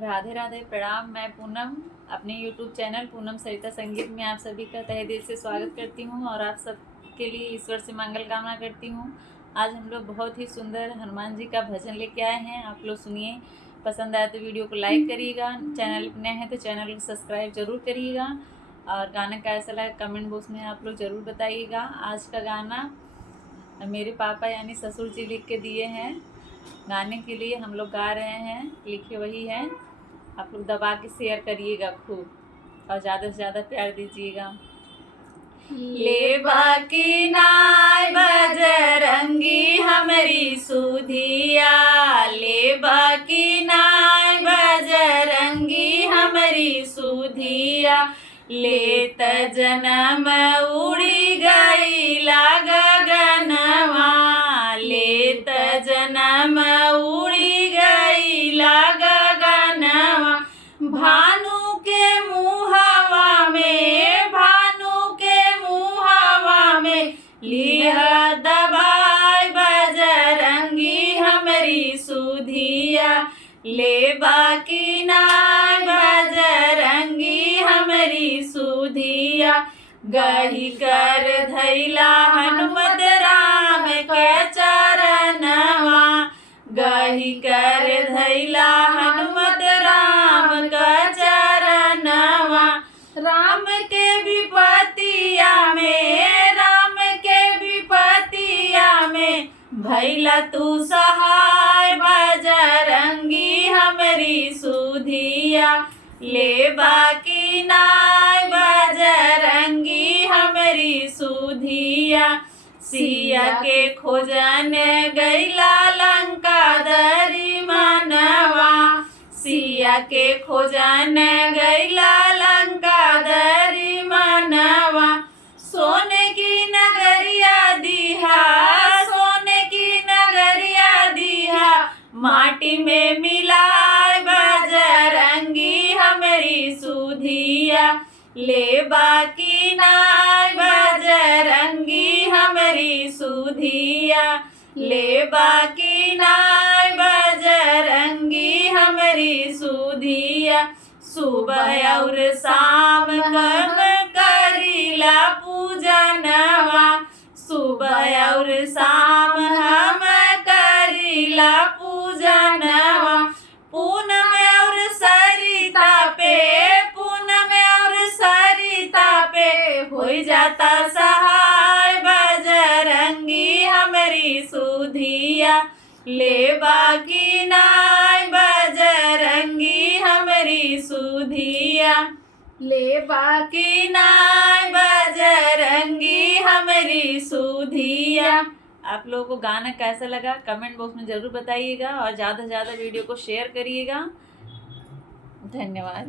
राधे राधे, प्रणाम। मैं पूनम अपने YouTube चैनल पूनम सरिता संगीत में आप सभी का तहे दिल से स्वागत करती हूँ और आप सबके लिए ईश्वर से मंगल कामना करती हूँ। आज हम लोग बहुत ही सुंदर हनुमान जी का भजन लेके आए हैं। आप लोग सुनिए, पसंद आए तो वीडियो को लाइक करिएगा, चैनल पर नए हैं तो चैनल को सब्सक्राइब जरूर करिएगा और गाना कैसा लगा कमेंट बॉक्स में आप लोग ज़रूर बताइएगा। आज का गाना मेरे पापा यानी ससुर जी लिख के दिए हैं, गाने के लिए हम लोग गा रहे हैं, लिखे वही हैं। आप लोग दबा के शेयर करिएगा खूब और ज़्यादा से ज़्यादा प्यार दीजिएगा। ले बाकी नाय बजरंगी हमारी सुधिया, ले बाकी नाय बजरंगी हमारी सुधिया, लेत जन्म उड़ी गई गगनवा, लेत जन्म उड़ी गई गगनवा, भानु के मुहवा में, भानु के मुहवा में लिह दबाई बजरंगी हमारी सुधिया, ले बाकी नाय बजरंगी हमारी सुधिया, गही कर धैला हनुमत राम के चरणवा, गही कर धैला हनुमत राम का चरणवा, राम के विपतिया में, राम के विपतिया में भैला तू सहाय बजरंगी हमारी सुधिया, ले बाकी नाय बजरंगी हमारी सुधिया, सिया के खोजन गैला लंका दरी मनवा, सिया के खोजन गैला लंका दरी मनवा, सोने की नगरिया दिहा, सोने की नगरिया दिहा, माटी में मिलाए बजरंगी हमारी सुधिया, ले बाकी नाय बजरंगी हमारी सुधिया, ले बाकी नाय बजरंगी हमारी सुधिया, सुबह और शाम कर्म करीला पूजनवा, सुबह और शाम हम करीला पूजनवा, पूनम और सरिता पे, पूनम और सरिता पे हो जाता सहाय बजरंगी हमारी सुधिया, ले बाकी नाय बजरंगी हमारी सुधिया, ले बाकी नाय बजरंगी हमारी सुधिया। आप लोगों को गाना कैसा लगा कमेंट बॉक्स में ज़रूर बताइएगा और ज़्यादा से ज़्यादा वीडियो को शेयर करिएगा। धन्यवाद।